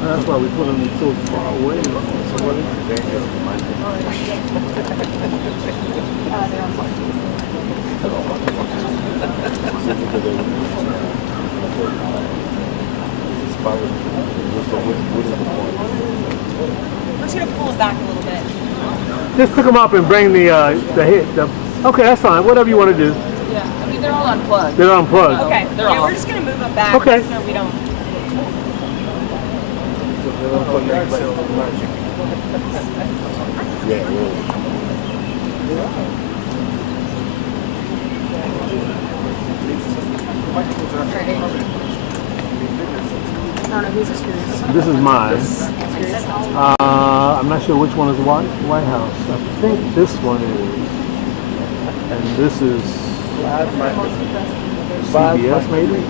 That's why we put them so far away. So what is the danger of We're just gonna pull it back a little bit. Just pick them up and bring the hit. Okay, that's fine. Whatever you want to do. Yeah, I mean they're all unplugged. They're unplugged. Okay, yeah, we're just gonna move them back. Okay. So we don't. Yeah, really. I don't know whose is whose. This is mine. Yours? I'm not sure which one is White House. I think this one is, and this is CBS maybe.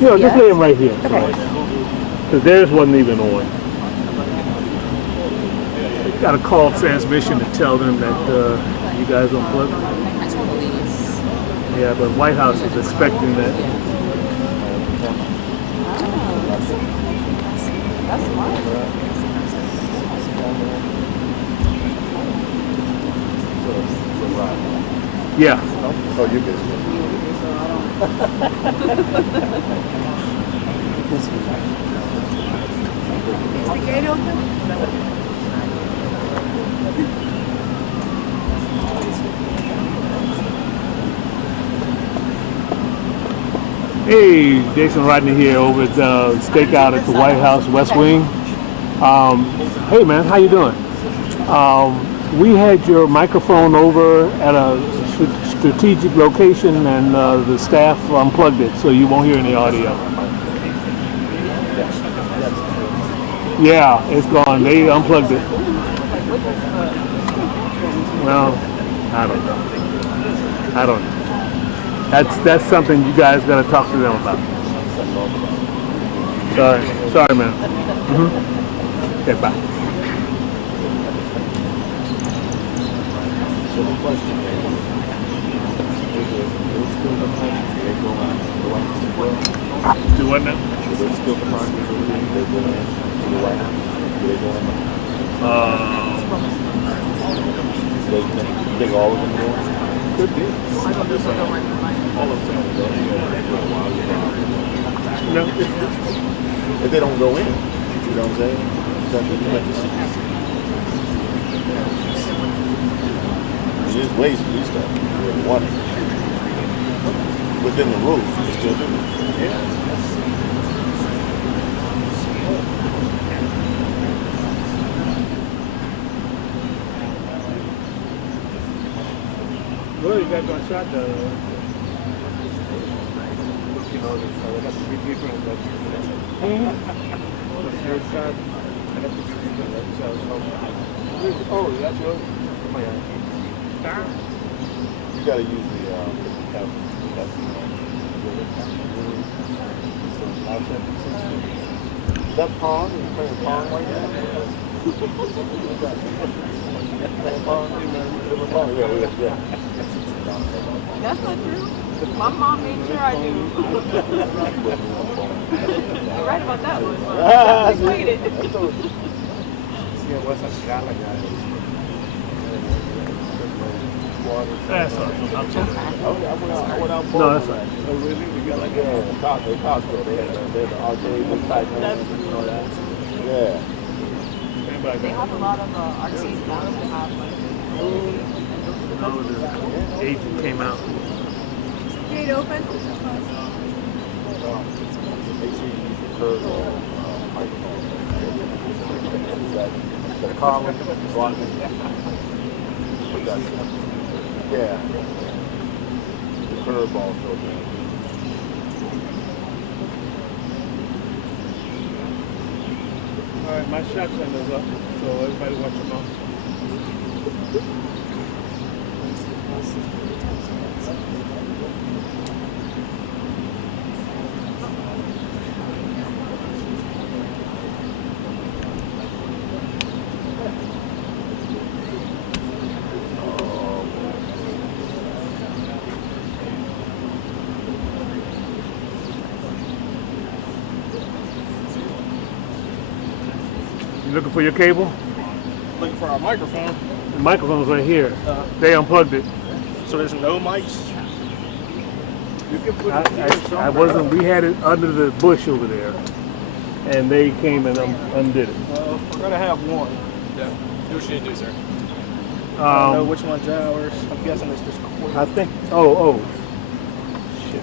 You know, just lay them right here. Okay. Because theirs wasn't even on. Got a call transmission to tell them that you guys unplugged. I told Elise. Yeah, but White House is expecting that. That's smart. Yeah. Oh, you're busy. Is the gate open? Hey, Jason Rodney here over at Stakeout at the White House West Wing. Hey man, how you doing? We had your microphone over at a strategic location and the staff unplugged it, so you won't hear any audio. Yeah, it's gone. They unplugged it. Well, I don't know. That's something you guys got to talk to them about. Sorry, man. Okay, bye. So the question is it still the money? Do what now? Is it still the money? They go in to the White House? They go in? You think all of them go in? Could be. All of them go in. No. If they don't go in, you know what I'm saying? Then you have to see. There's ways to do stuff. You're one. Within the rules, you can still do it. Yeah. Well, you guys got shot the, you know, they got to be different, but the third shot, I got to be different, oh, that's yours? Oh my God. You gotta use the is that Pong? Are you playing Pong right now? Playing Pong? Yeah. That's not true. My mom made sure I knew. You're right about that one. I played it. That's all right. I went out No, that's all right. Oh, really? We got like Costco. They had the arcade type thing. You know that? Yeah. They have a lot of arcades now that have like. The agent came out. Gate open? Make sure you use the curve microphone. The car with the yeah. The curve also, man. All right, my shot sender's up, so everybody watch your mouth. You looking for your cable? Looking for our microphone. The microphone's right here. They unplugged it. So there's no mics. You can put it here I somewhere. wasn't. We had it under the bush over there, and they came and undid it. We're gonna have one. Yeah. Do what you need to do, sir. I don't know which one's ours. I'm guessing it's just cord. I think. Oh. Shit.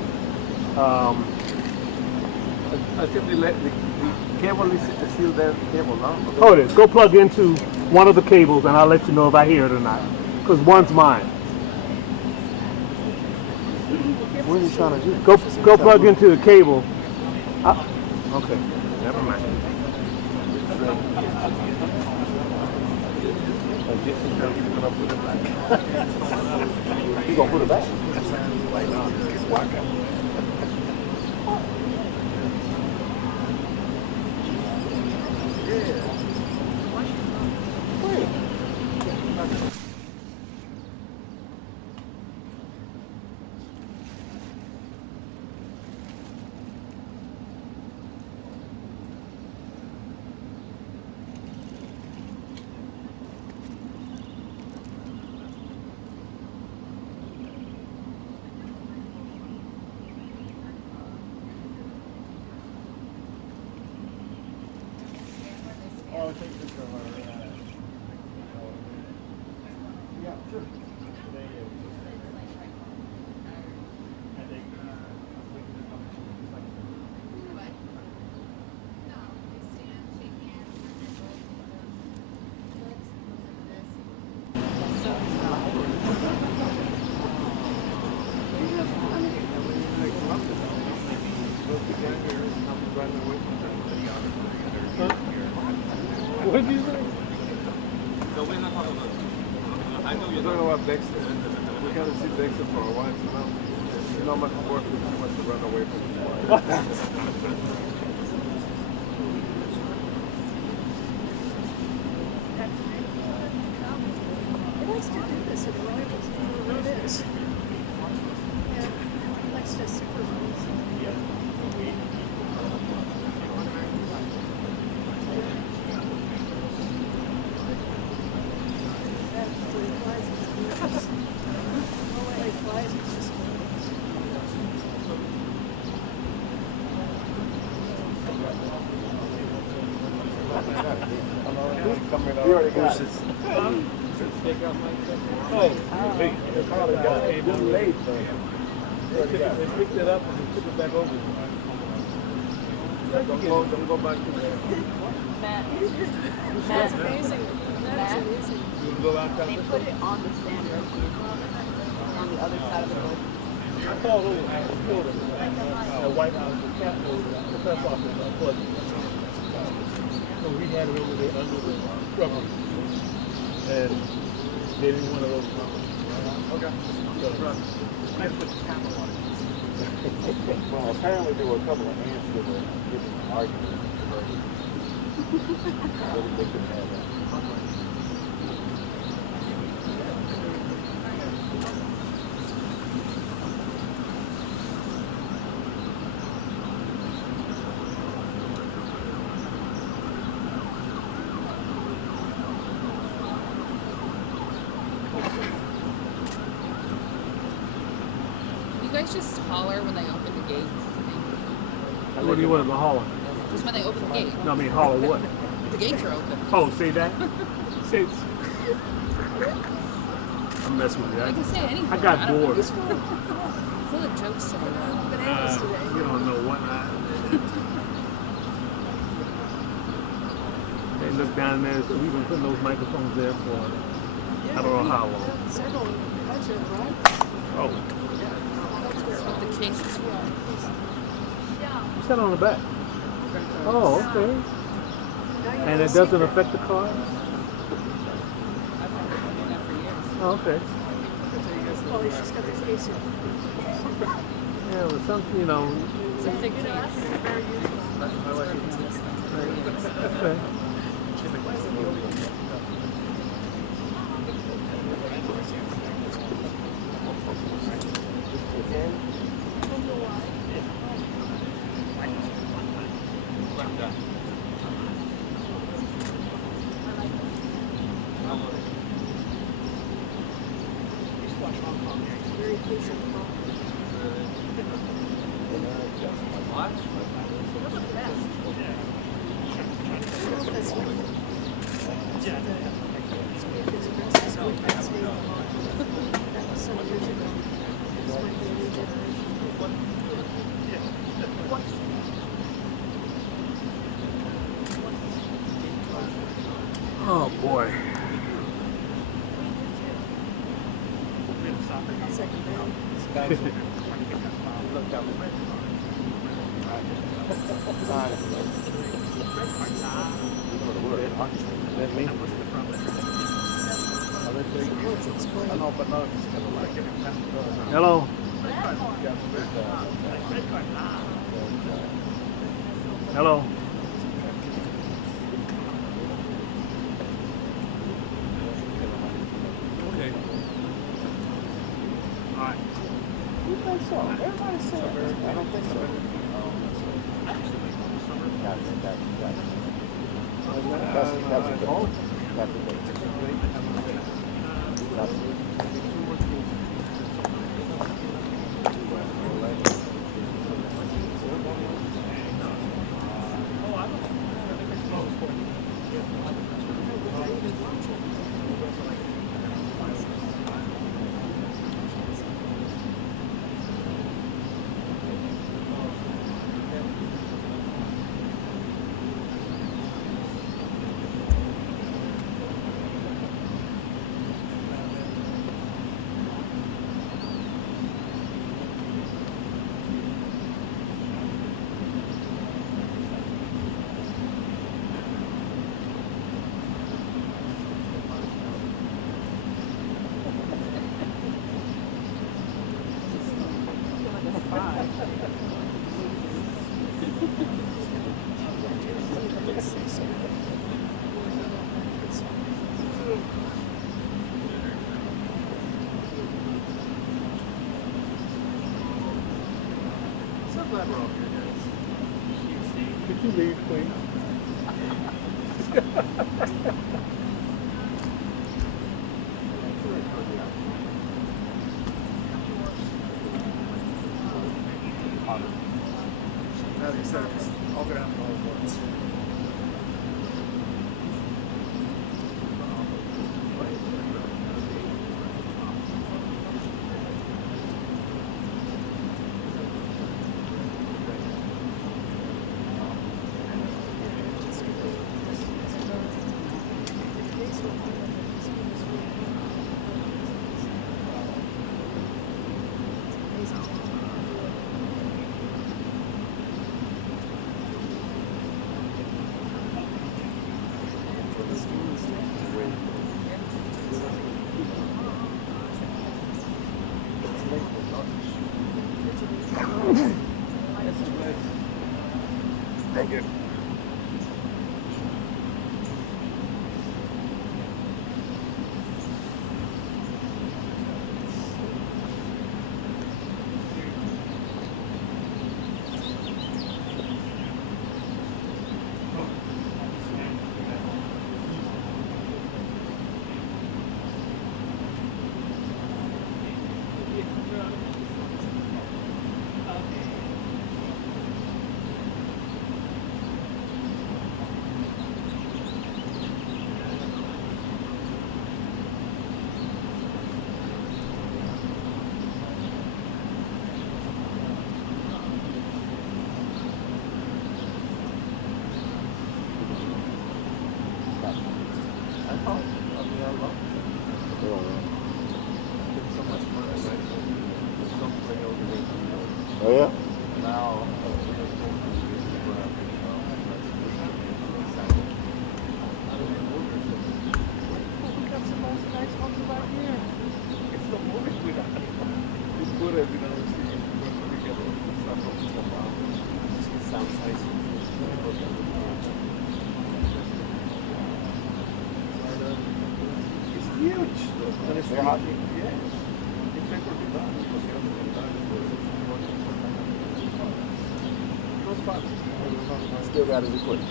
I think the cable is still there. Cable, no? Hold it. Go plug into one of the cables, and I'll let you know if I hear it or not. Because one's mine. What are you trying to do? Go plug into the cable. Okay. Never mind. You gonna put it back? What did you say? I know you're talking about Dexter. We haven't seen Dexter for a while, so now you know how much work is too much to run away from his wife. He likes to do this at rivals. I don't know what it is. Yeah, he likes to supervise. You already got it. They picked it up and took it back over. Don't go back to there. That's amazing. That's amazing. You go out They put it on the stand right here, on the other side of the road. I called over. I told them. The White House, the Capitol, the press office, unplugged it. So we had it over there under the rubber. And they didn't want to overcome it. Okay. So, Well, apparently there were a couple of ants that were getting an argument. They couldn't have that. You guys just holler when they open the gates. what do you want to holler? Just when they open the gate. No, I mean holler what? The gates are open. Oh, say that? Say I'm messing with you. I can say anything. I got don't know. bored. It's full of jokes today. Bananas today. You don't know what They look down there, so we've been putting those microphones there for I don't know how long. Several budget, right? Oh, That's what the case is for. what's that on the back? Oh, okay. And it doesn't affect the car? I've been doing that for years. Oh, okay. Well, he's just got the case in. Yeah, well, some, you know, It's a thick case. Very useful. okay. vacation home. What? Those are fast. I don't know if that's what Speakers versus what that's named along. That was some years ago. This might be a new generation. Oh boy. Second down. Hello. Hello. Okay. All right. You think so? Everybody said it. I don't think so. Could you leave, please? I'll go down to all once. Thank you. Oh yeah? Now, They're hot. Still got his equipment.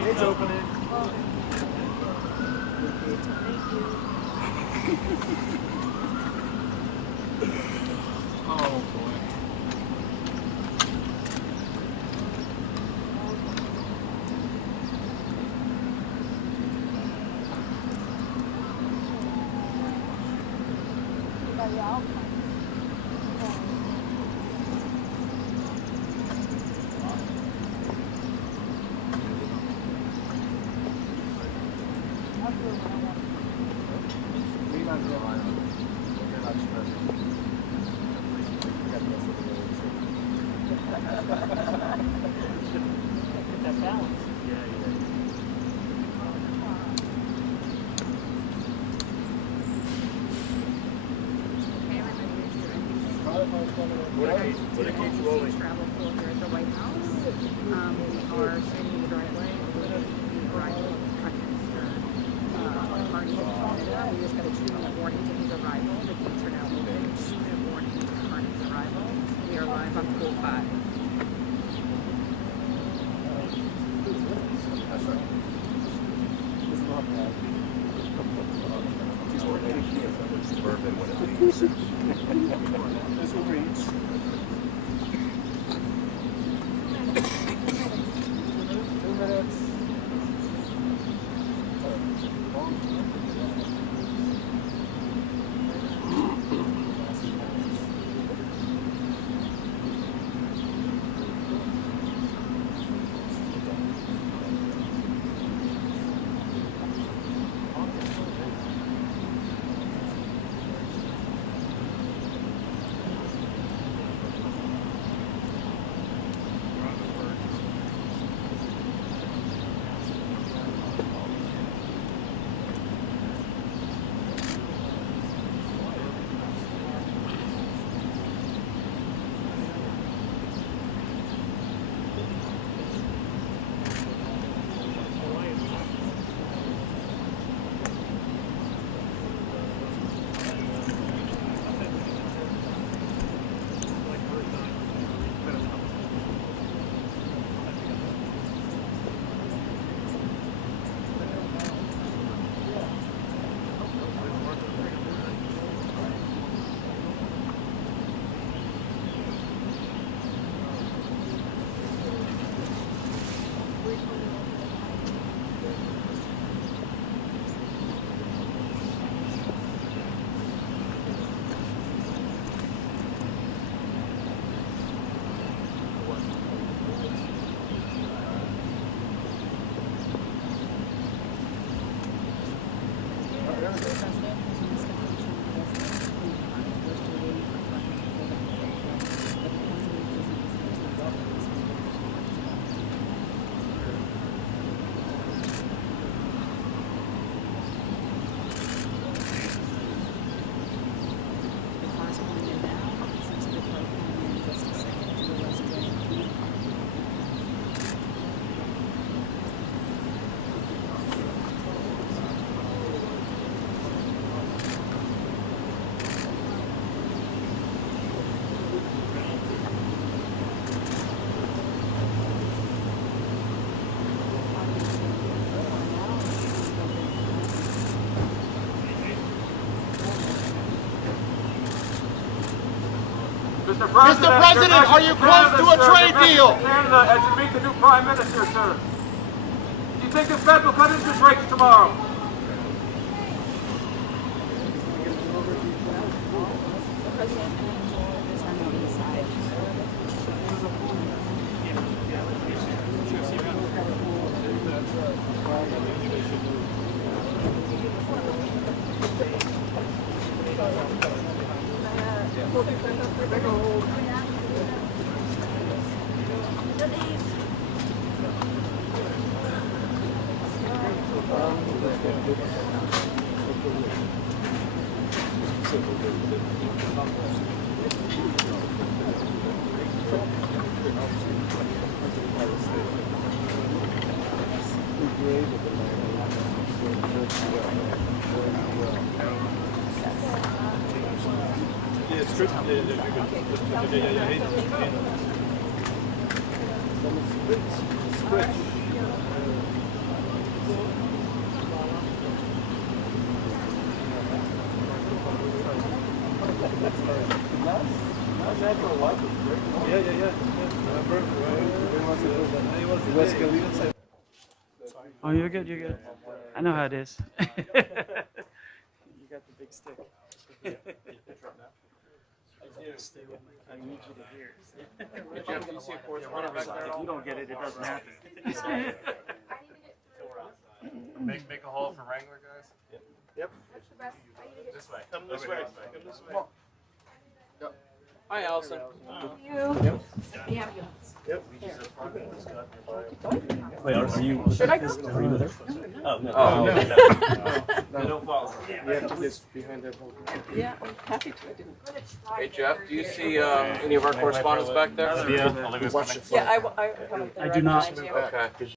It's opening. Oh boy. What a case you always travel pool here at the White House. We are shading the driveway over the arrival of Prime Minister Carney of Canada. We just got a 2-minute warning to his arrival. The gates are now open. 2-minute warning to Carney's arrival. We are live on pool 5. That's right. It's not bad. He's already here from suburban when it leaves. That's what reads. 2 minutes. Mr. President, are you close to a trade deal? Canada, as you meet the new Prime Minister, sir. Do you think the Fed will cut interest rates tomorrow? Oh, you're good. You're good. I know how it is. You got the big stick. Stay with me. I need you to hear. Jeff, do you see a correspondent back there? If you don't get it, it doesn't happen. Make a hole for Wrangler, guys. Yep. This way. Come this way. Come this way. Hi, Allison. Wait, are you? Should I go? Are you with her? Oh, no. Oh, no. Don't follow her. You have to get behind that whole. Yeah, I'm happy to. I didn't. hey, Jeff, do you see any of our correspondents back there? Olivia's coming. Yeah, I do not. behind you. Okay.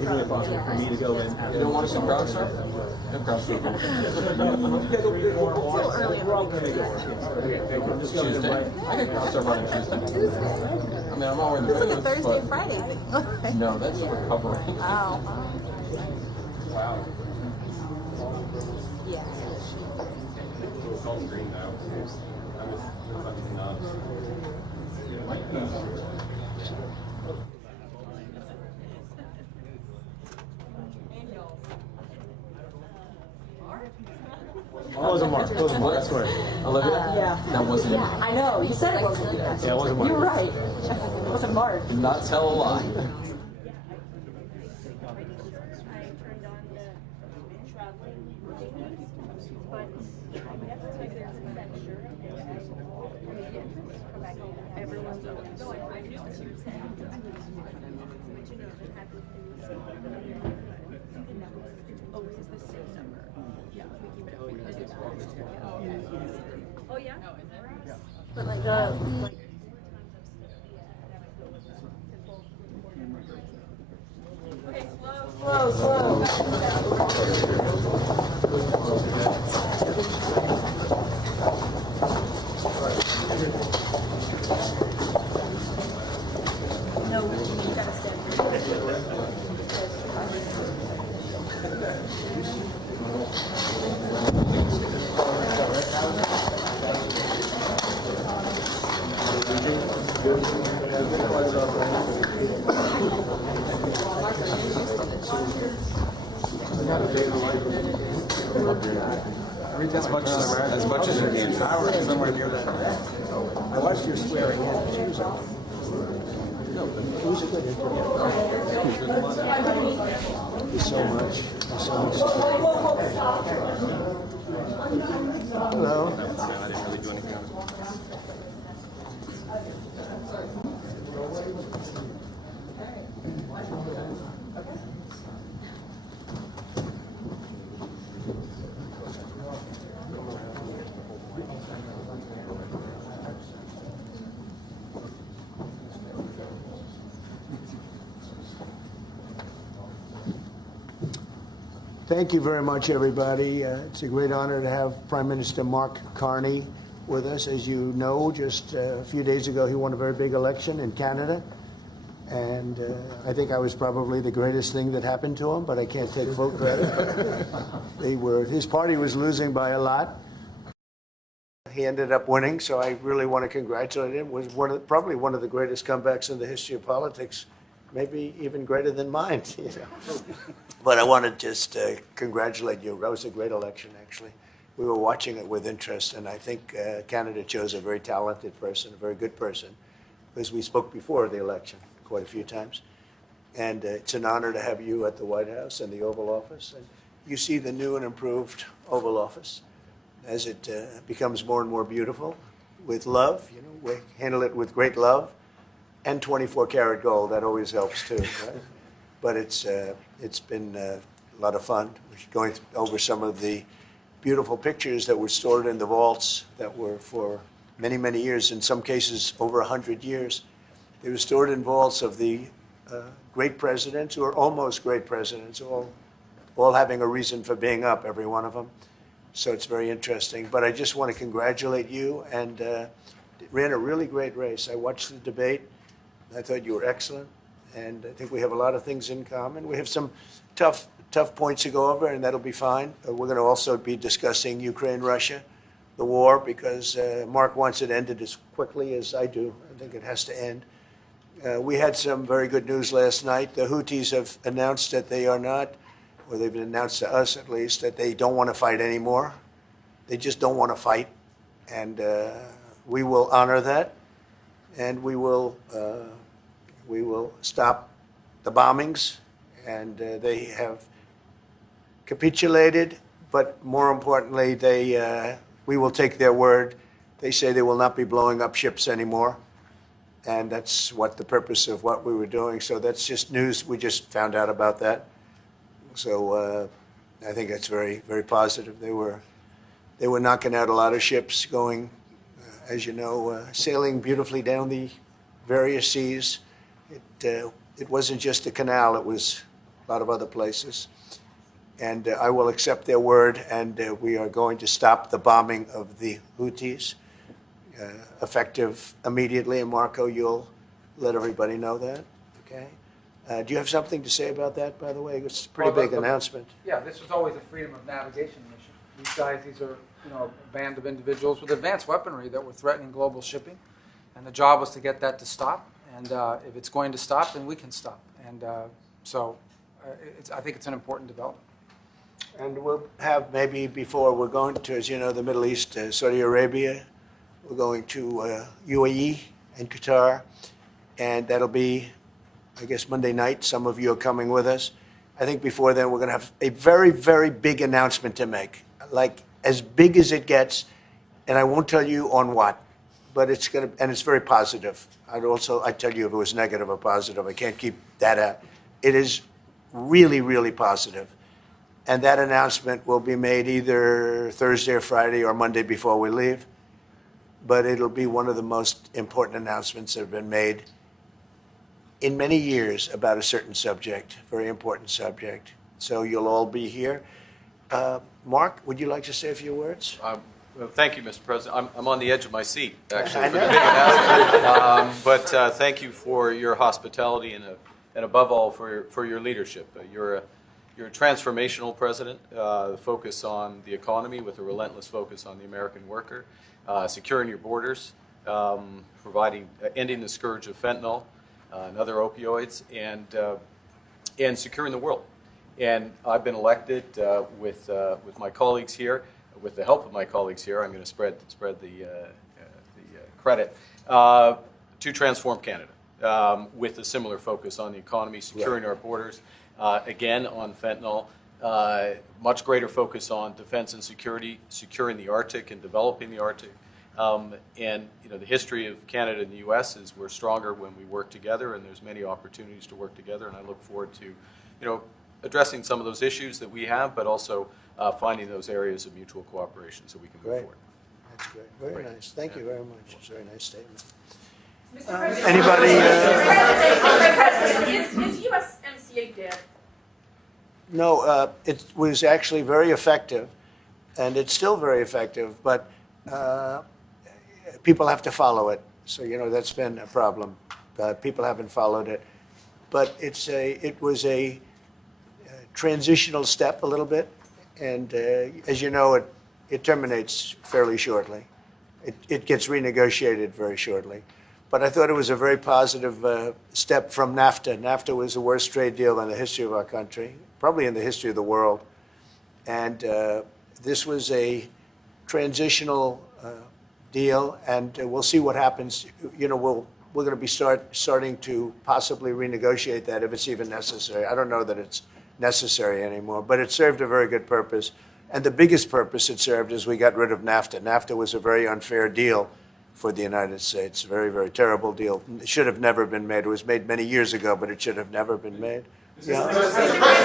is it possible for me to go in? You don't want to see crowd surf? No crowd surf. Tuesday? I can crowd surf on Tuesday. I mean, I'm all in the It's like a business, Thursday, but Friday thing. no, that's recovering. Wow. Yeah. Oh, it wasn't Mark. It wasn't Mark. I swear. Olivia? Yeah. That wasn't Yeah, I know. You said it wasn't. Yeah, it wasn't Mark. You're right. It wasn't Mark. Did not tell a lie. But like slow. No, you gotta stay. As much as you can. Somewhere near that. I watched your swearing in. She was on. No, but it was a good interview. There's so much. There's so much. Hello. I didn't really do anything. Thank you very much, everybody. It's a great honor to have Prime Minister Mark Carney with us. As you know, just a few days ago, he won a very big election in Canada. And I think I was probably the greatest thing that happened to him, but I can't take full credit. His party was losing by a lot. He ended up winning, so I really want to congratulate him. It was probably one of the greatest comebacks in the history of politics, maybe even greater than mine. You know. But I want to just congratulate you. That was a great election, actually. We were watching it with interest, and I think Canada chose a very talented person, a very good person, because we spoke before the election quite a few times. And it's an honor to have you at the White House and the Oval Office. And you see the new and improved Oval Office as it becomes more and more beautiful with love. You know, we handle it with great love and 24-karat gold. That always helps too, right? But it's been a lot of fun. We're going over some of the beautiful pictures that were stored in the vaults that were for many, many years, in some cases over 100 years. They were stored in vaults of the great presidents, or almost great presidents, all having a reason for being up, every one of them. So it's very interesting. But I just want to congratulate you, and ran a really great race. I watched the debate. I thought you were excellent, and I think we have a lot of things in common. We have some tough points to go over, and that'll be fine. We're going to also be discussing Ukraine, Russia, the war, because Mark wants it ended as quickly as I do. I think it has to end. We had some very good news last night. The Houthis have announced that they are not, or they've announced to us at least, that they don't want to fight anymore. They just don't want to fight. And we will honor that, and we will stop the bombings. And they have capitulated, but more importantly, we will take their word. They say they will not be blowing up ships anymore. And that's what the purpose of what we were doing. So that's just news. We just found out about that. So I think that's very, very positive. They were knocking out a lot of ships going, as you know, sailing beautifully down the various seas. It wasn't just a canal. It was a lot of other places. And I will accept their word, and we are going to stop the bombing of the Houthis, effective immediately. And Marco, you'll let everybody know that, okay? Do you have something to say about that, by the way? It's a pretty big announcement. Yeah, this was always a freedom of navigation mission. These guys, these are a band of individuals with advanced weaponry that were threatening global shipping, and the job was to get that to stop. And if it's going to stop, then we can stop. And I think it's an important development. And we'll have maybe before we're going to, as you know, the Middle East, Saudi Arabia. We're going to UAE and Qatar, and that'll be, I guess, Monday night. Some of you are coming with us. I think before then we're going to have a very, very big announcement to make, like as big as it gets, and I won't tell you on what, but it's going to, and it's very positive. I'd tell you if it was negative or positive. I can't keep that out. It is really, really positive. And that announcement will be made either Thursday or Friday or Monday before we leave. But it'll be one of the most important announcements that have been made in many years about a certain subject, very important subject. So you'll all be here. Mark, would you like to say a few words? Well, thank you, Mr. President. I'm on the edge of my seat, actually, for the big announcement. But thank you for your hospitality and above all, for your leadership. You're a transformational president, focus on the economy with a relentless focus on the American worker, securing your borders, ending the scourge of fentanyl and other opioids, and securing the world. And I've been elected with my colleagues here, with the help of my colleagues here. I'm going to spread the credit to transform Canada with a similar focus on the economy, securing our borders. Again, on fentanyl, much greater focus on defense and security, securing the Arctic and developing the Arctic. And the history of Canada and the U.S. is we're stronger when we work together, and there's many opportunities to work together. And I look forward to, addressing some of those issues that we have, but also finding those areas of mutual cooperation so we can move forward. That's great. Very nice. Thank you very much. It's a very nice statement. Anybody? Is USMCA dead? No, it was actually very effective, and it's still very effective, but people have to follow it. So, that's been a problem. People haven't followed it. But it was a transitional step a little bit, and as you know, it terminates fairly shortly. It gets renegotiated very shortly. But I thought it was a very positive step from NAFTA. NAFTA was the worst trade deal in the history of our country, probably in the history of the world. And this was a transitional deal, and we'll see what happens. We're going to be starting to possibly renegotiate that if it's even necessary. I don't know that it's necessary anymore, but it served a very good purpose. And the biggest purpose it served is we got rid of NAFTA. NAFTA was a very unfair deal for the United States. Very, very terrible deal. It should have never been made. It was made many years ago, but it should have never been made. Canada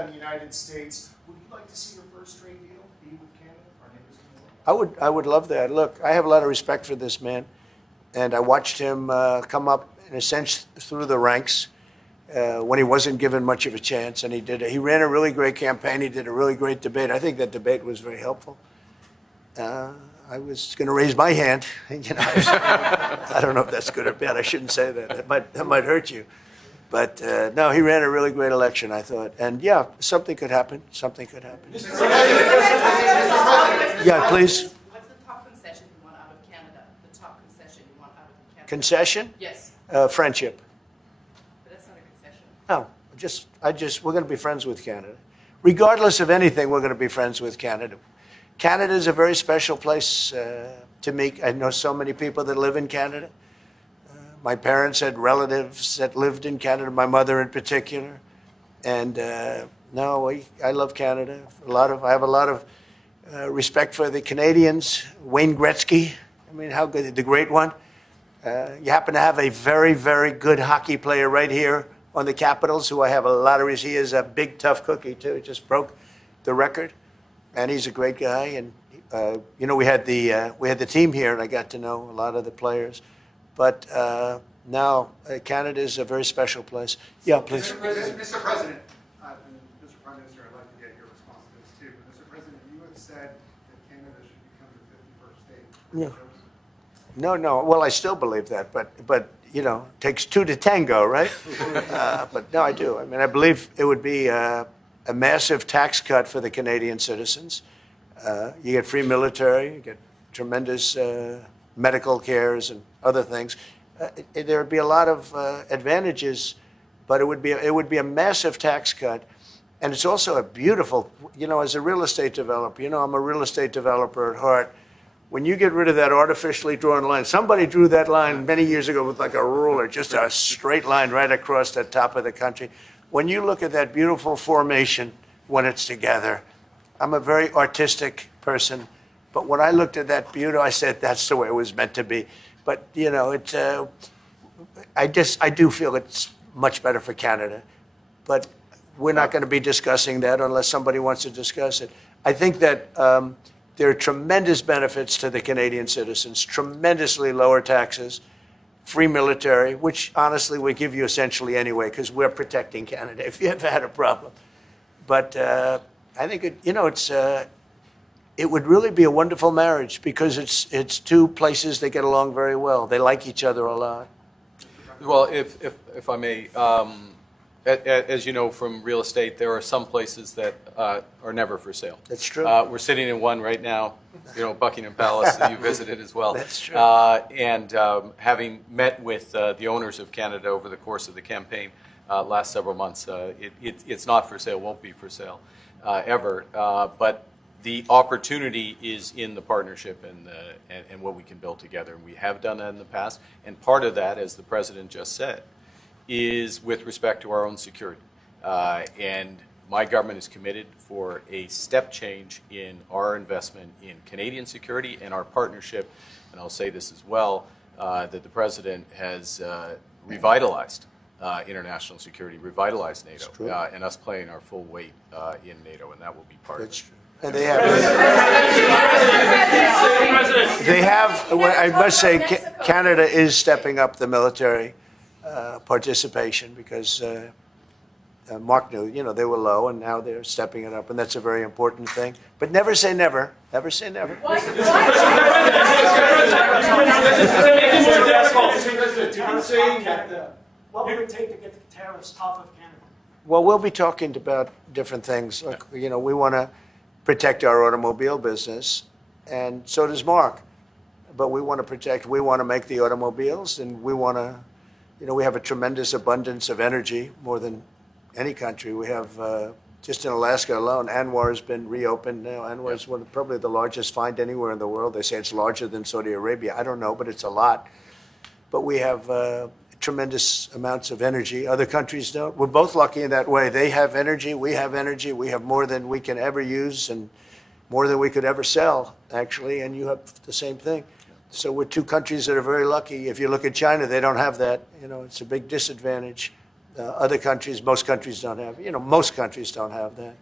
and the United States. Would you like to see your first trade deal be with Canada? I would love that. Look, I have a lot of respect for this man, and I watched him come up in a sense through the ranks when he wasn't given much of a chance, and he ran a really great campaign. He did a really great debate. I think that debate was very helpful. I was going to raise my hand. I don't know if that's good or bad. I shouldn't say that. That might hurt you. But no, he ran a really great election, I thought. And yeah, something could happen. Something could happen. Yeah, please. What's the top concession you want out of Canada? The top concession you want out of Canada? Concession? Yes. Friendship. But that's not a concession. No, we're going to be friends with Canada. Regardless of anything, we're going to be friends with Canada. Canada is a very special place to me. I know so many people that live in Canada. My parents had relatives that lived in Canada, my mother in particular. And I love Canada. I have a lot of respect for the Canadians. Wayne Gretzky, how good, the great one. You happen to have a very, very good hockey player right here on the Capitals, who I have a lot of respect. He is a big, tough cookie, too. He just broke the record. And he's a great guy. And, we had the team here, and I got to know a lot of the players. But now Canada is a very special place. Yeah, please. Mr. President, and Mr. Prime Minister, I'd like to get your response to this too. But Mr. President, you have said that Canada should become the 51st state. Yeah. No. Well, I still believe that, but it takes two to tango, right? But no, I do. I mean, I believe it would be a massive tax cut for the Canadian citizens. You get free military, you get tremendous medical cares and other things. There would be a lot of advantages, but it would be a massive tax cut. And it's also a beautiful, as a real estate developer, I'm a real estate developer at heart. When you get rid of that artificially drawn line, somebody drew that line many years ago with like a ruler, just a straight line right across the top of the country. When you look at that beautiful formation when it's together, I'm a very artistic person, but when I looked at that beauty, I said that's the way it was meant to be. But I do feel it's much better for Canada, but we're not going to be discussing that unless somebody wants to discuss it. I think that there are tremendous benefits to the Canadian citizens, tremendously lower taxes, free military, which honestly we give you essentially anyway because we're protecting Canada if you ever had a problem. But I think it would really be a wonderful marriage because it's two places that get along very well. They like each other a lot. Well, if I may, as you know from real estate, there are some places that are never for sale. That's true. We're sitting in one right now, Buckingham Palace, that you visited as well. That's true. And having met with the owners of Canada over the course of the campaign last several months, it's not for sale, won't be for sale ever. But the opportunity is in the partnership and what we can build together. And we have done that in the past. And part of that, as the President just said, is with respect to our own security. And my government is committed for a step change in our investment in Canadian security and our partnership, and I'll say this as well, that the President has revitalized international security, revitalized NATO, and us playing our full weight in NATO, and that will be part of it. True. And they have, I must say, Canada is stepping up the military participation because Mark knew, they were low and now they're stepping it up, and that's a very important thing. But never say never. Never say never. What would it take to get the tariffs off of Canada? Well, we'll be talking about different things. Like, we want to protect our automobile business, and so does Mark. But we want to make the automobiles, and we want to, we have a tremendous abundance of energy, more than any country. We have, just in Alaska alone, Anwar has been reopened now. Anwar is probably the largest find anywhere in the world. They say it's larger than Saudi Arabia. I don't know, but it's a lot. But we have tremendous amounts of energy. Other countries don't. We're both lucky in that way. They have energy. We have energy. We have more than we can ever use and more than we could ever sell, actually, and you have the same thing. So we're two countries that are very lucky. If you look at China, they don't have that. It's a big disadvantage. Other countries, most countries don't have. Most countries don't have that.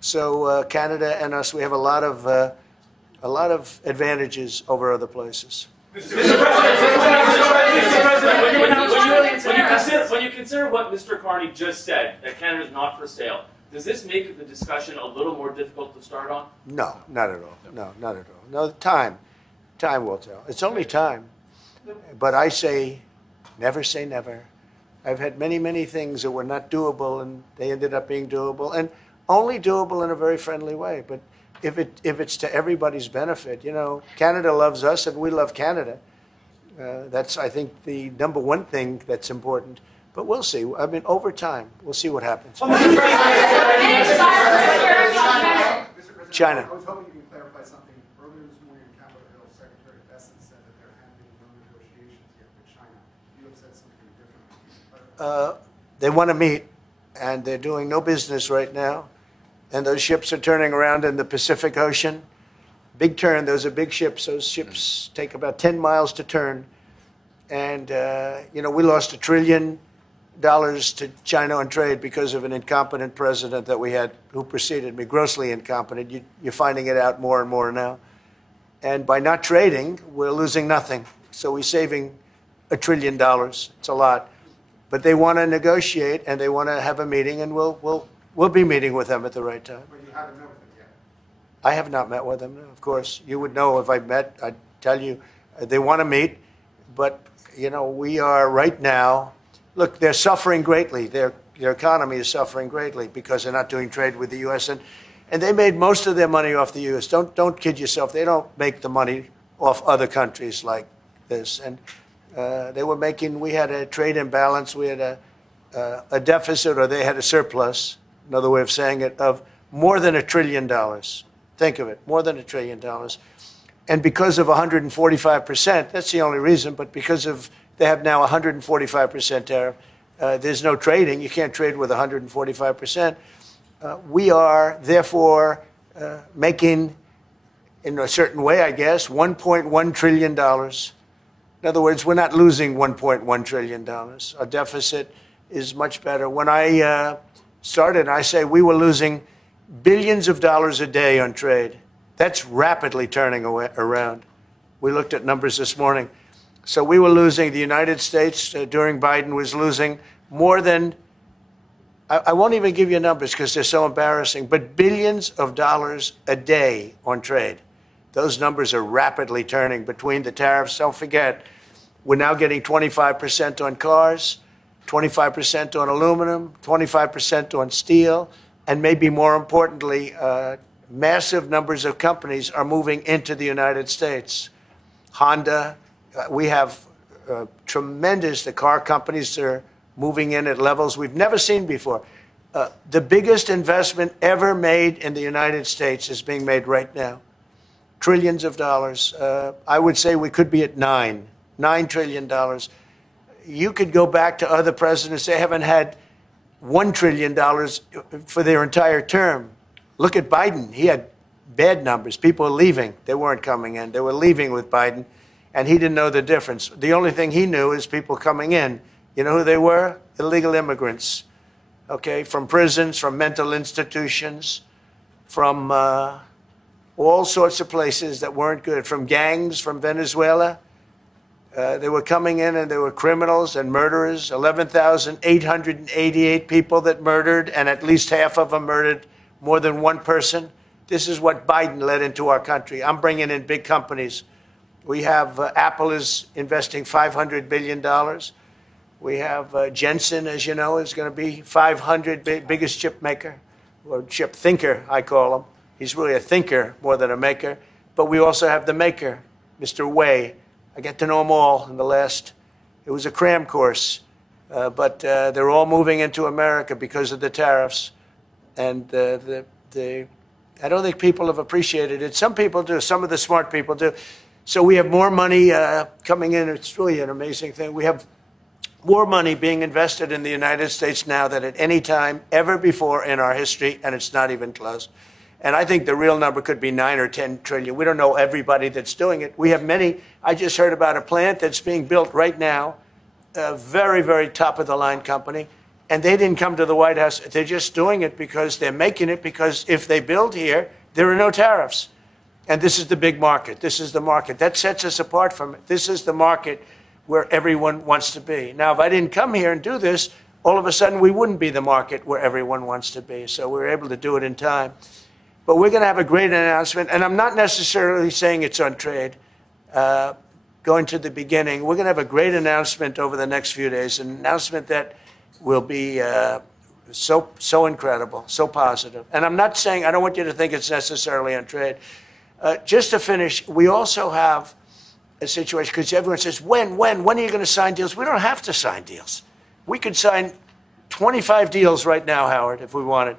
So Canada and us, we have a lot of advantages over other places. Mr. President, when you consider what Mr. Carney just said, that Canada is not for sale, does this make the discussion a little more difficult to start on? No, not at all. No, not at all. No, time will tell. It's only time. But I say never. I've had many, many things that were not doable, and they ended up being doable, and only doable in a very friendly way. But if it's to everybody's benefit, Canada loves us and we love Canada. That's, I think, the number one thing that's important. But we'll see. I mean, over time, we'll see what happens. China. I was hoping you can clarify something. Earlier this morning in Capitol Hill, Secretary Besson said that there have been no negotiations yet with China. You have said something different. They want to meet, and they're doing no business right now. And those ships are turning around in the Pacific Ocean. Big turn. Those are big ships. Those ships take about 10 miles to turn. And, we lost $1 trillion to China on trade because of an incompetent president that we had who preceded me, grossly incompetent. You're finding it out more and more now. And by not trading, we're losing nothing. So we're saving $1 trillion. It's a lot. But they want to negotiate, and they want to have a meeting, and we'll be meeting with them at the right time. But you haven't met with them yet. I have not met with them, of course. You would know if I met. I'd tell you they want to meet. But, you know, we are right now, look, they're suffering greatly. Their economy is suffering greatly because they're not doing trade with the U.S. And they made most of their money off the U.S. Don't kid yourself. They don't make the money off other countries like this. And they were making, we had a trade imbalance. We had a deficit, or they had a surplus, another way of saying it, of more than $1 trillion. Think of it, more than $1 trillion. And because of 145%, that's the only reason, but because of, they have now 145% tariff, there's no trading. You can't trade with 145%. We are, therefore, making, in a certain way, I guess, $1.1 trillion. In other words, we're not losing $1.1 trillion. Our deficit is much better. When I started, I say we were losing billions of dollars a day on trade. That's rapidly turning around. We looked at numbers this morning. So we were losing, the United States during Biden was losing more than, I won't even give you numbers because they're so embarrassing, but billions of dollars a day on trade. Those numbers are rapidly turning between the tariffs. Don't forget, we're now getting 25% on cars, 25% on aluminum, 25% on steel, and maybe more importantly, massive numbers of companies are moving into the United States. Honda, we have tremendous, the car companies are moving in at levels we've never seen before. The biggest investment ever made in the United States is being made right now. Trillions of dollars. I would say we could be at $9 trillion. You could go back to other presidents. They haven't had $1 trillion for their entire term. Look at Biden. He had bad numbers. People were leaving. They weren't coming in. They were leaving with Biden, and he didn't know the difference. The only thing he knew is people coming in. You know who they were? Illegal immigrants, okay, from prisons, from mental institutions, from all sorts of places that weren't good, from gangs, from Venezuela. They were coming in, and they were criminals and murderers. 11,888 people that murdered, and at least half of them murdered more than one person. This is what Biden led into our country. I'm bringing in big companies. We have Apple is investing $500 billion. We have Jensen, as you know, is going to be 500 biggest chip maker, or chip thinker, I call him. He's really a thinker more than a maker. But we also have the maker, Mr. Wei. I get to know them all in the last, it was a cram course. But they're all moving into America because of the tariffs. And I don't think people have appreciated it. Some people do. Some of the smart people do. So we have more money coming in. It's really an amazing thing. We have more money being invested in the United States now than at any time ever before in our history, and it's not even close. And I think the real number could be 9 or 10 trillion. We don't know everybody that's doing it. We have many. I just heard about a plant that's being built right now, a very, very top-of-the-line company. And they didn't come to the White House. They're just doing it because they're making it because if they build here, there are no tariffs. And this is the big market. This is the market. That sets us apart from it. This is the market where everyone wants to be. Now, if I didn't come here and do this, all of a sudden we wouldn't be the market where everyone wants to be. So we're able to do it in time. But we're going to have a great announcement. And I'm not necessarily saying it's on trade. Going to the beginning, we're going to have a great announcement over the next few days, an announcement that will be so incredible, so positive. And I'm not saying, I don't want you to think it's necessarily on trade. Just to finish, we also have a situation, because everyone says, when are you going to sign deals? We don't have to sign deals. We could sign 25 deals right now, Howard, if we wanted.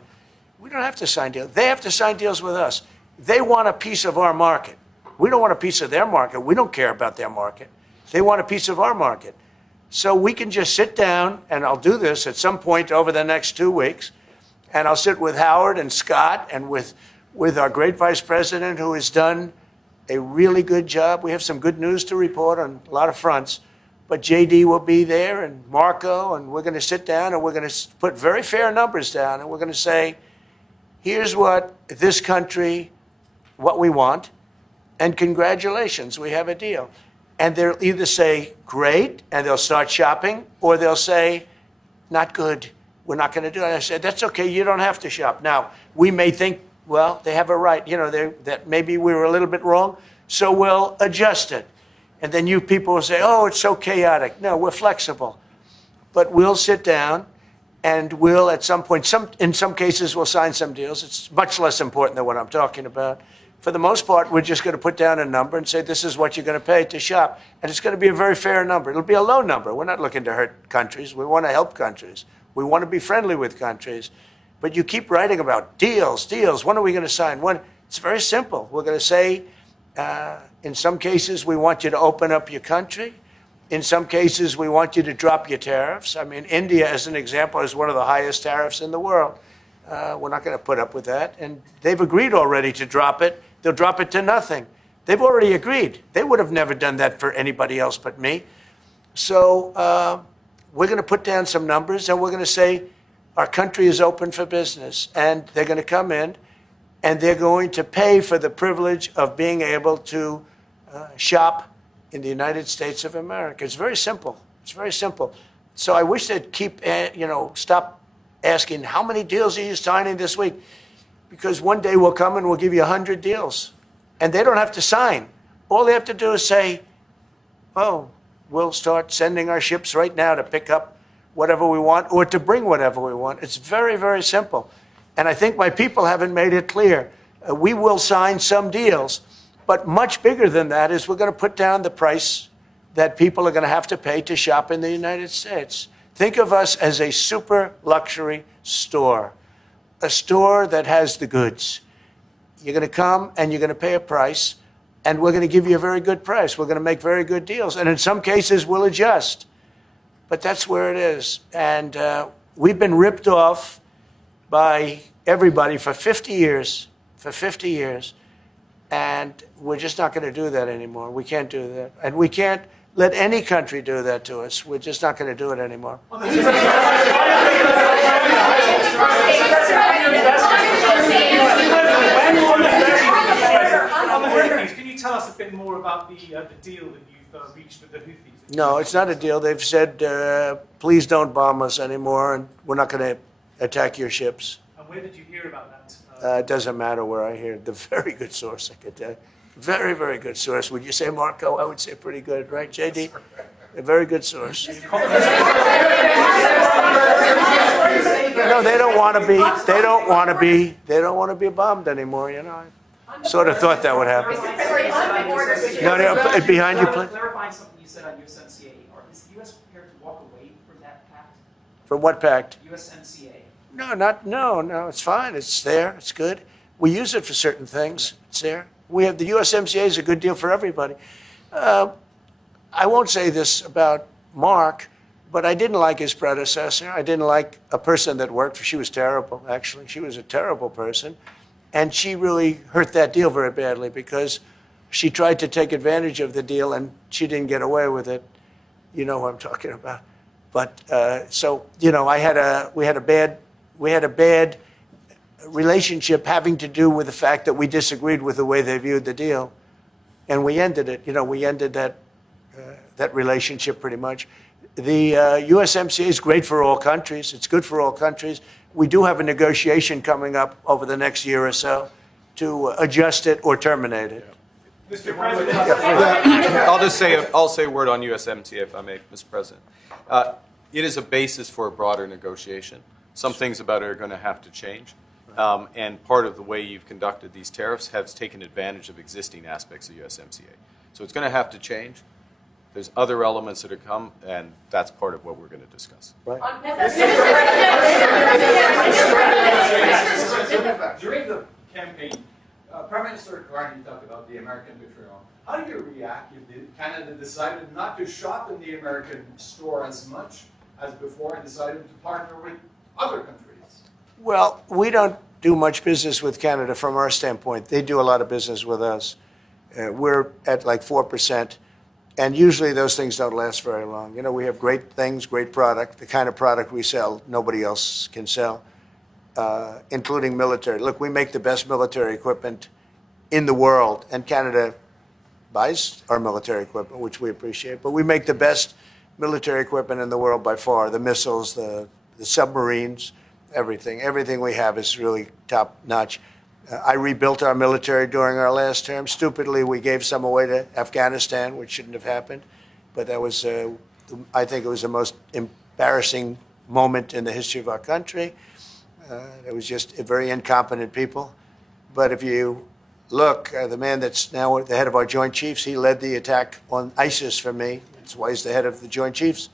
We don't have to sign deals. They have to sign deals with us. They want a piece of our market. We don't want a piece of their market. We don't care about their market. They want a piece of our market. So we can just sit down, and I'll do this at some point over the next 2 weeks, and I'll sit with Howard and Scott and with our great vice president, who has done a really good job. We have some good news to report on a lot of fronts, but JD will be there, and Marco, and we're going to sit down, and we're going to put very fair numbers down, and we're going to say, here's what this country, what we want, and congratulations, we have a deal. And they'll either say, great, and they'll start shopping, or they'll say, not good, we're not going to do it. And I said, that's okay, you don't have to shop. Now, we may think, well, they have a right, that maybe we were a little bit wrong, so we'll adjust it. And then you people will say, oh, it's so chaotic. No, we're flexible. But we'll sit down and we'll, at some point, in some cases, we'll sign some deals. It's much less important than what I'm talking about. For the most part, we're just going to put down a number and say, this is what you're going to pay to shop. And it's going to be a very fair number. It'll be a low number. We're not looking to hurt countries. We want to help countries. We want to be friendly with countries. But you keep writing about deals. When are we going to sign? When? It's very simple. We're going to say, in some cases, we want you to open up your country. In some cases, we want you to drop your tariffs. I mean, India, as an example, has one of the highest tariffs in the world. We're not going to put up with that. And they've agreed already to drop it. They'll drop it to nothing. They've already agreed. They would have never done that for anybody else but me. So we're going to put down some numbers, and we're going to say our country is open for business. And they're going to come in, and they're going to pay for the privilege of being able to shop in the United States of America. It's very simple. It's very simple. So I wish they'd keep, stop asking, how many deals are you signing this week? Because one day we'll come and we'll give you 100 deals. And they don't have to sign. All they have to do is say, oh, we'll start sending our ships right now to pick up whatever we want or to bring whatever we want. It's very, very simple. And I think my people haven't made it clear. We will sign some deals, but much bigger than that is we're going to put down the price that people are going to have to pay to shop in the United States. Think of us as a super luxury store, a store that has the goods. You're going to come and you're going to pay a price, and we're going to give you a very good price. We're going to make very good deals. And in some cases, we'll adjust. But that's where it is. And we've been ripped off by everybody for 50 years, and we're just not going to do that anymore. We can't do that. And we can't let any country do that to us. We're just not going to do it anymore. Can you tell us a bit more about the deal that you've reached with the Houthis? No, it's not a deal. They've said, please don't bomb us anymore, and we're not going to attack your ships. And where did you hear about that? It doesn't matter where I hear it. The very good source, I could tell you. Very, very good source. Would you say, Marco? I would say pretty good, right, JD? A very good source. No, they don't want to be. They don't want to be. They don't want to be bombed anymore. I sort of thought that would happen. No, behind you, please. Clarifying something you said on USMCA. Is the U.S. prepared to walk away from that pact? From what pact? USMCA. No. It's fine. It's there. It's good. We use it for certain things. It's there. We have the USMCA is a good deal for everybody. I won't say this about Mark, but I didn't like his predecessor. I didn't like a person that worked for. She was terrible, actually. She was a terrible person. And she really hurt that deal very badly because she tried to take advantage of the deal and she didn't get away with it. You know what I'm talking about. But we had a bad relationship having to do with the fact that we disagreed with the way they viewed the deal, and we ended it. We ended that relationship pretty much. The USMCA is great for all countries. It's good for all countries. We do have a negotiation coming up over the next year or so to adjust it or terminate it. Mr. President, I'll say a word on USMCA if I may, Mr. President. It is a basis for a broader negotiation. Some things about it are going to have to change. And part of the way you've conducted these tariffs has taken advantage of existing aspects of USMCA. So it's going to have to change. There's other elements that are come, and that's part of what we're going to discuss. Right. During the campaign, Prime Minister Carney talked about the American betrayal. How do you react if Canada decided not to shop in the American store as much as before and decided to partner with other countries? Well, we don't do much business with Canada from our standpoint. They do a lot of business with us. We're at like 4%, and usually those things don't last very long. We have great things, great product. The kind of product we sell, nobody else can sell, including military. Look, we make the best military equipment in the world, and Canada buys our military equipment, which we appreciate. But we make the best military equipment in the world by far. The missiles, the submarines, everything. Everything we have is really top notch. I rebuilt our military during our last term. Stupidly, we gave some away to Afghanistan, which shouldn't have happened. But that was, I think it was the most embarrassing moment in the history of our country. It was just very incompetent people. But if you look, the man that's now the head of our Joint Chiefs, he led the attack on ISIS for me. That's why he's the head of the Joint Chiefs.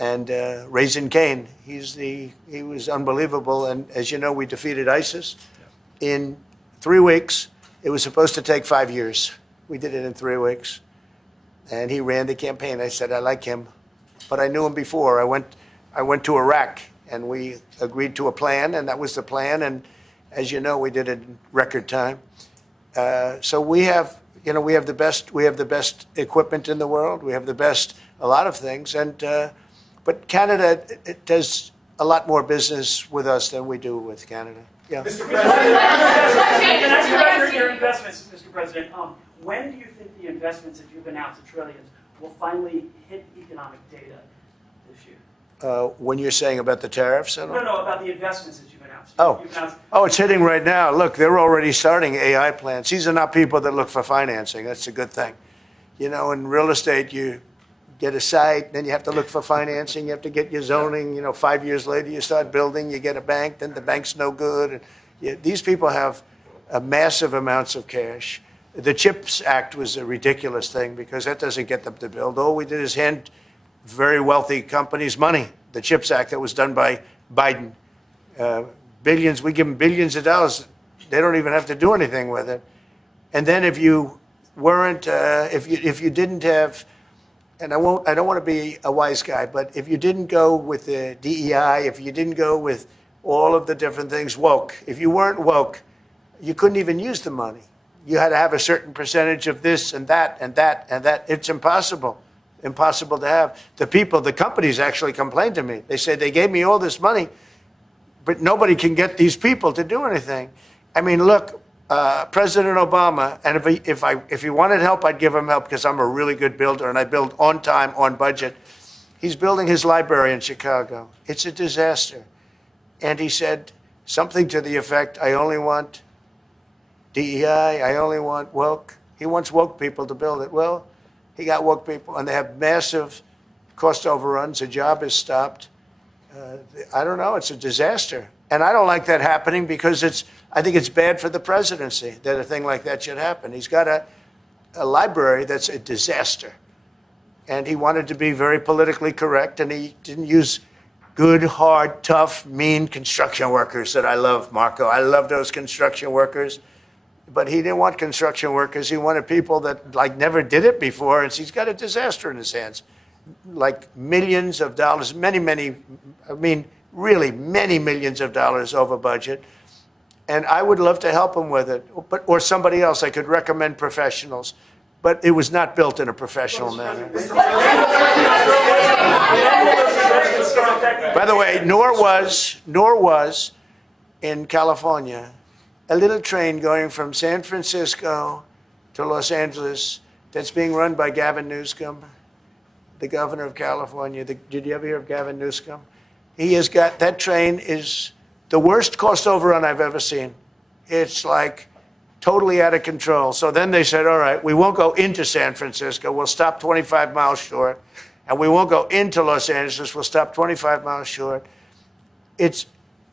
And Raisin Kane, he was unbelievable. And as you know, we defeated ISIS in 3 weeks. It was supposed to take 5 years. We did it in 3 weeks. And he ran the campaign. I said, I like him. But I knew him before. I went to Iraq, and we agreed to a plan, and that was the plan. And as you know, we did it in record time. So we have the best equipment in the world. We have the best, a lot of things. And but Canada, it does a lot more business with us than we do with Canada. Yeah. Mr. President, can I ask about your investments, Mr. President? When do you think the investments that you've announced, the trillions, will finally hit economic data this year? When you're saying about the tariffs? No, about the investments that you've announced. Oh, it's hitting right now. Look, they're already starting AI plants. These are not people that look for financing. That's a good thing. You know, in real estate, you get a site, then you have to look for financing. You have to get your zoning. You know, 5 years later, you start building. You get a bank, then the bank's no good. And these people have massive amounts of cash. The CHIPS Act was a ridiculous thing because that doesn't get them to build. All we did is hand very wealthy companies money. The CHIPS Act that was done by Biden. Billions, we give them billions of dollars. They don't even have to do anything with it. And then if you weren't, if you didn't have, and I don't want to be a wise guy, but if you didn't go with the DEI, if you didn't go with all of the different things, woke, if you weren't woke, you couldn't even use the money. You had to have a certain percentage of this and that and that and that. It's impossible to have. The companies actually complained to me. They said they gave me all this money, but nobody can get these people to do anything. I mean, look, President Obama, and if he wanted help, I'd give him help because I'm a really good builder and I build on time, on budget. He's building his library in Chicago. It's a disaster. And he said something to the effect, I only want DEI, I only want woke. He wants woke people to build it. Well, he got woke people, and they have massive cost overruns. A job is stopped. I don't know. It's a disaster. And I don't like that happening because I think it's bad for the presidency that a thing like that should happen. He's got a library that's a disaster. And he wanted to be very politically correct, and he didn't use good, hard, tough, mean construction workers that I love, Marco. I love those construction workers. But he didn't want construction workers. He wanted people that never did it before. And he's got a disaster in his hands, like millions of dollars, many millions of dollars over budget. And I would love to help him with it, or somebody else. I could recommend professionals, but it was not built in a professional manner. By the way, nor was in California a little train going from San Francisco to Los Angeles that's being run by Gavin Newsom, the governor of California. Did you ever hear of Gavin Newsom? He has got, that train is the worst cost overrun I've ever seen. It's like totally out of control. So then they said, all right, we won't go into San Francisco. We'll stop 25 miles short. And we won't go into Los Angeles. We'll stop 25 miles short. It's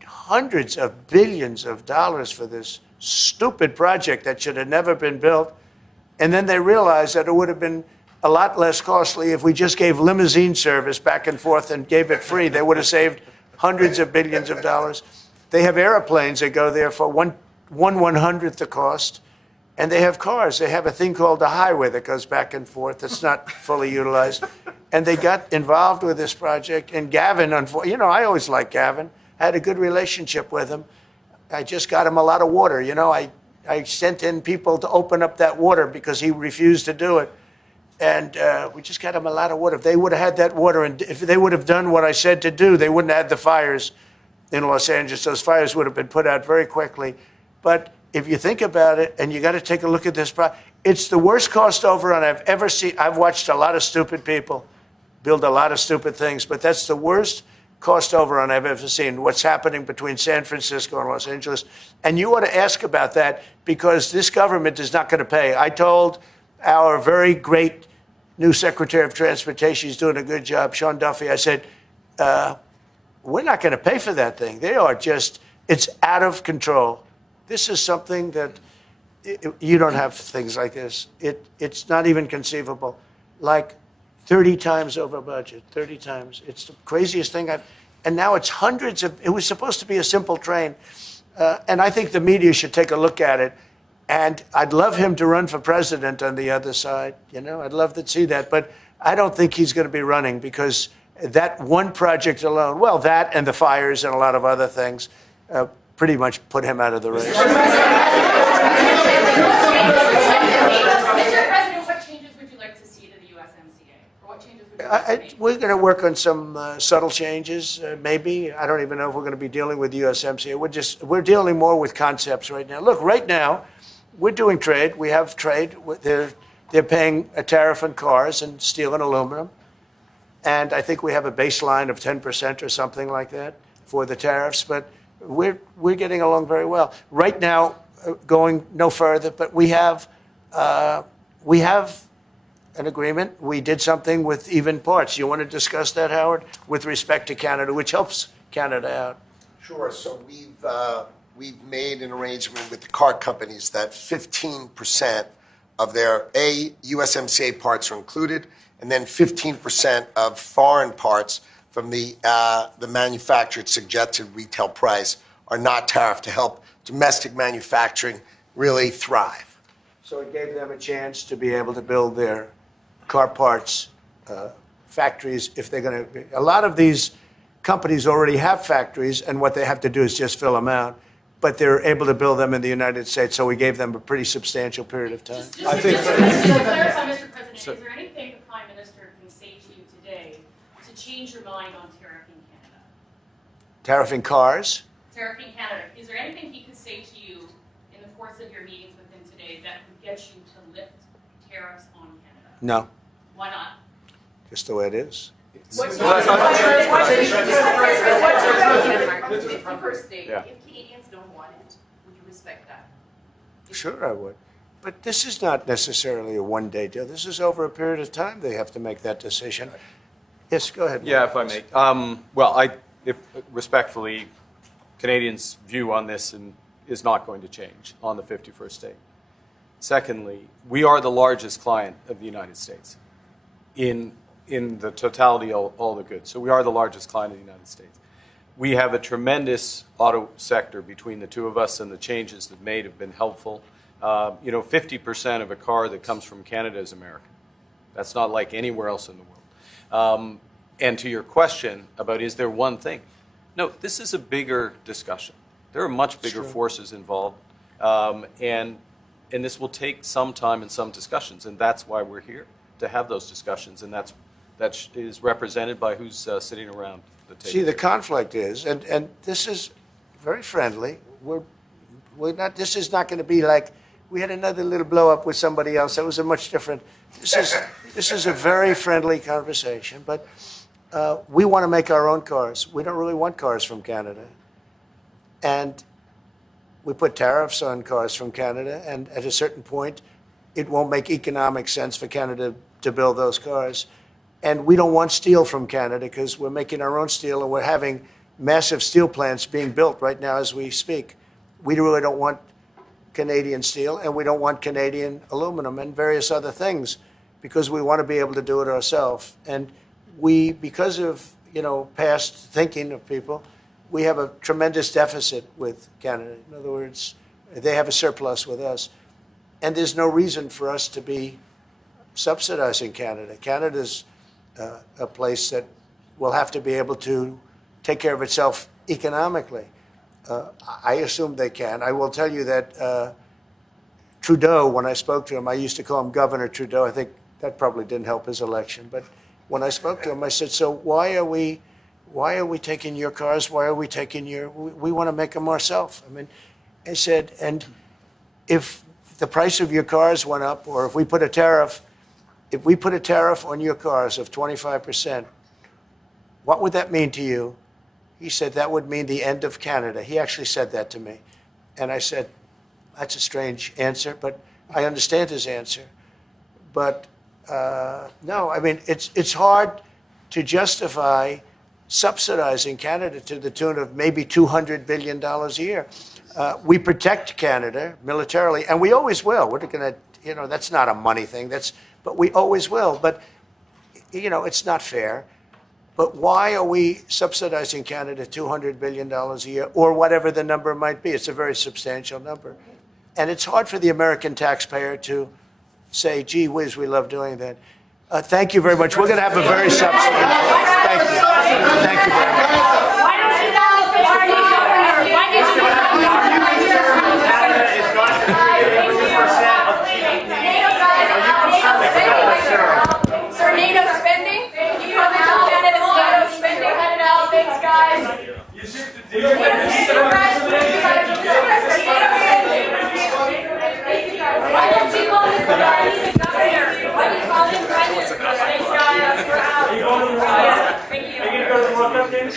hundreds of billions of dollars for this stupid project that should have never been built. And then they realized that it would have been a lot less costly if we just gave limousine service back and forth and gave it free. They would have saved hundreds of billions of dollars. They have airplanes that go there for one 100th the cost. And they have cars. They have a thing called the highway that goes back and forth that's not fully utilized. And they got involved with this project. And Gavin, I always liked Gavin. I had a good relationship with him. I just got him a lot of water. I sent in people to open up that water because he refused to do it. And we just got him a lot of water. If they would have had that water, and if they would have done what I said to do, they wouldn't have had the fires in Los Angeles. Those fires would have been put out very quickly. But if you think about it, and you got to take a look at this, it's the worst cost overrun I've ever seen. I've watched a lot of stupid people build a lot of stupid things, but that's the worst cost overrun I've ever seen. What's happening between San Francisco and Los Angeles. And you ought to ask about that, because this government is not going to pay. I told our very great new Secretary of Transportation, he's doing a good job, Sean Duffy, I said, we're not going to pay for that thing. They are just, it's out of control. This is something that you don't have things like this. It's not even conceivable. Like 30 times over budget, 30 times. It's the craziest thing and now it's hundreds of, it was supposed to be a simple train. And I think the media should take a look at it. And I'd love him to run for president on the other side. You know, I'd love to see that. But I don't think he's going to be running, because that one project alone, well, that and the fires and a lot of other things, pretty much put him out of the race. Mr. President, what changes would you like to see to the USMCA? Or what changes would you like to make? We're going to work on some subtle changes, maybe. I don't even know if we're going to be dealing with the USMCA. We're dealing more with concepts right now. Look, right now, we're doing trade. We have trade. They're paying a tariff on cars and steel and aluminum. And I think we have a baseline of 10% or something like that for the tariffs. But we're getting along very well. Right now, going no further, but we have an agreement. We did something with even parts. You want to discuss that, Howard, with respect to Canada, which helps Canada out? Sure. So we've made an arrangement with the car companies that 15% of their USMCA parts are included, and then 15% of foreign parts from the manufactured suggested retail price are not tariffed, to help domestic manufacturing really thrive. So it gave them a chance to be able to build their car parts factories if they're going to. A lot of these companies already have factories, and what they have to do is just fill them out. But they're able to build them in the United States, so we gave them a pretty substantial period of time. Just to clarify, Mr. President, is there anything the Prime Minister can say to you today to change your mind on tariffing Canada? Tariffing cars? Tariffing Canada. Is there anything he could say to you in the course of your meetings with him today that would get you to lift tariffs on Canada? No. Why not? Just the way it is. What's your first statement? If Canadians don't want it, would you respect that? Sure, I would. But this is not necessarily a one-day deal. This is over a period of time they have to make that decision. Yes, go ahead. Yeah, if I may. Respectfully, Canadians' view on this is not going to change on the 51st state. Secondly, we are the largest client of the United States in the totality of all the goods. So we are the largest client of the United States. We have a tremendous auto sector between the two of us, and the changes that made have been helpful. 50% of a car that comes from Canada is American. That's not like anywhere else in the world. And to your question about is there one thing? No, this is a bigger discussion. There are much bigger forces involved, and this will take some time and some discussions, and that's why we're here, to have those discussions, and that is represented by who's sitting around the table. See, the conflict is, and this is very friendly. We're not. This is not going to be like we had another little blow up with somebody else. That was a much different. This is a very friendly conversation, but we want to make our own cars. We don't really want cars from Canada, and we put tariffs on cars from Canada, and at a certain point, it won't make economic sense for Canada to build those cars. And we don't want steel from Canada because we're making our own steel, and we're having massive steel plants being built right now as we speak. We really don't want Canadian steel, and we don't want Canadian aluminum and various other things, because we want to be able to do it ourselves. And we, because of past thinking of people, we have a tremendous deficit with Canada. In other words, they have a surplus with us. And there's no reason for us to be subsidizing Canada. Canada's a place that will have to be able to take care of itself economically. I assume they can. I will tell you that Trudeau, when I spoke to him, I used to call him Governor Trudeau. I think that probably didn't help his election. But when I spoke to him, I said, so why are we taking your cars? Why are we taking we want to make them ourselves. I mean, I said, and if the price of your cars went up, or if we put a tariff on your cars of 25%, what would that mean to you? He said that would mean the end of Canada. He actually said that to me. And I said, that's a strange answer, but I understand his answer. But no, I mean, it's hard to justify subsidizing Canada to the tune of maybe $200 billion a year. We protect Canada militarily, and we always will. We're going to, that's not a money thing. But we always will. But, it's not fair. But why are we subsidizing Canada $200 billion a year, or whatever the number might be? It's a very substantial number. And it's hard for the American taxpayer to say, gee whiz, we love doing that. Thank you very much. We're going to have a very substantive. Thank you. Thank you very much. Why don't you know the party governor? Why did you Canada is not contributing 50% of GDP. Sir, NATO spending? You know the Canada's NATO spending? Thanks, guys. You should do it. Why don't you call Mr. Carney the governor? Why do you call him prime minister? Thanks, guys. We're out. Are you going to the World Cup? Thank you. Are you going to go to the World Cup games?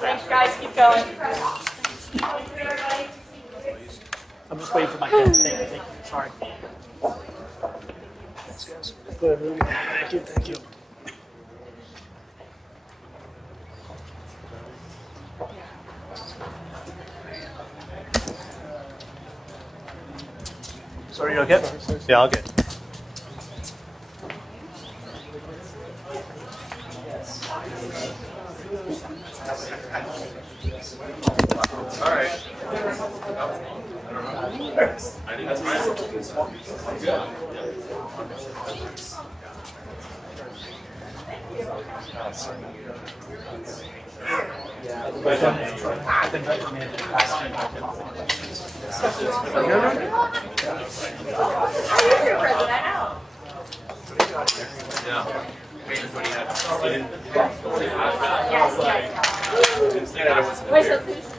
Thanks, guys. Keep going. I'm just waiting for my pen. Thank you. Sorry. Good, really. Thank you. Thank you. Sorry, you okay? Yeah, I'll get. All right. I think that's right. Yeah. Yes, yes.